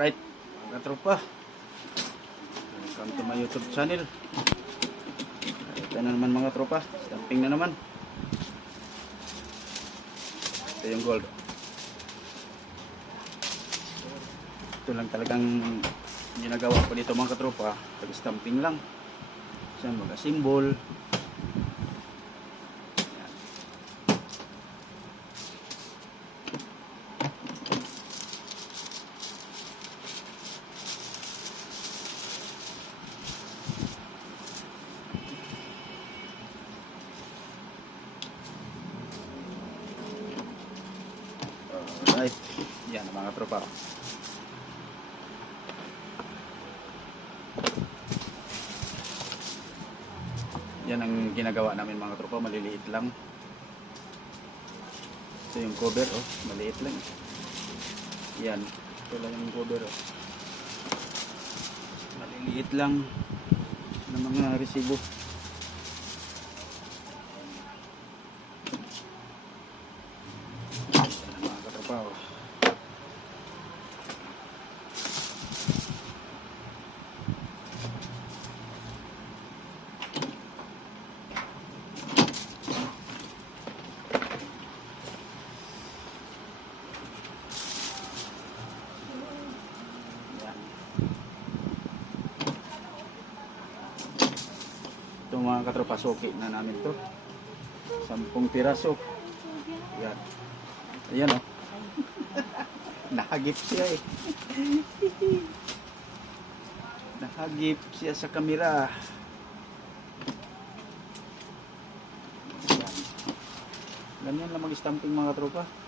Right, mga tropa. Welcome to my YouTube channel. Ito na naman mga tropa. Stamping na naman. Ito yung gold. Ito lang talagang ginagawa ko dito mga katropa. Pag-stamping lang. Siya mga Alright. Yan ang mga tropa. Yan ang ginagawa namin mga tropa. Maliliit lang. Ito yung cover. Oh, maliit lang. Yan. Ito lang yung cover. Oh. Maliliit lang ng mga resibo. Yan ang mga katropa. Oh. Yan. Ito mga katropa, suki na namin to. Sampung piraso. Yan. Ayan oh. Nahagip siya eh. Nahagip siya sa kamera. Yan. Ganyan lang mag-stamping mga tropa. Yan.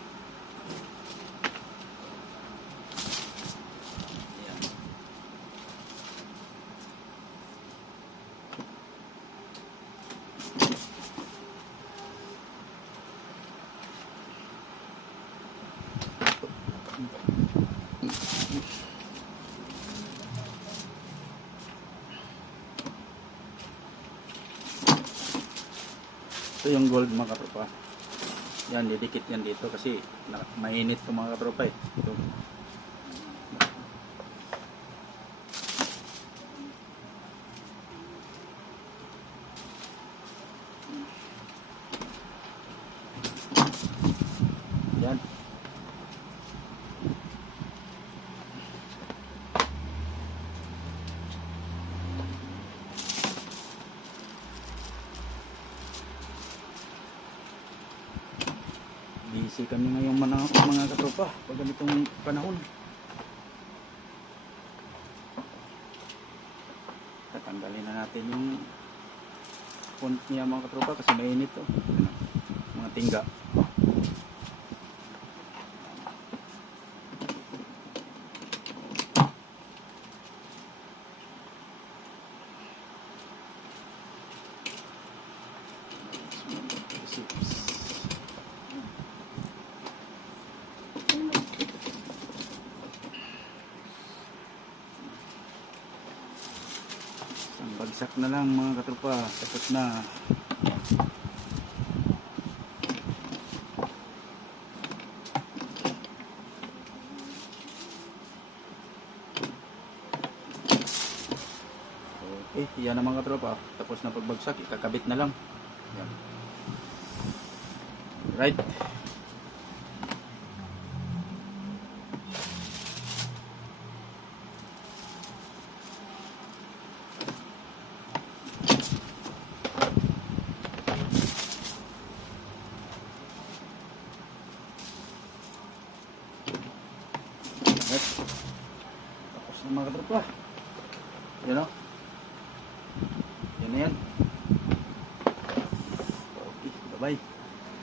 Ito yung gold mga katropa. Yan, didikit yan dito kasi mainit to mga katropa eh. Ito. Yan. Busy kami ngayong mga, mga katropa pag ganitong panahon. Tatanggalin na natin yung font niya mga katropa kasi mainit. Ano, mga tingga. Bagsak na lang mga katropa. Tapos na. Okay, yan ang mga katropa. Tapos na pagbagsak, ikakabit na lang. Yan. Right. Tapos na mga katropa. Yan o. Yan na yan. Okay, bye-bye.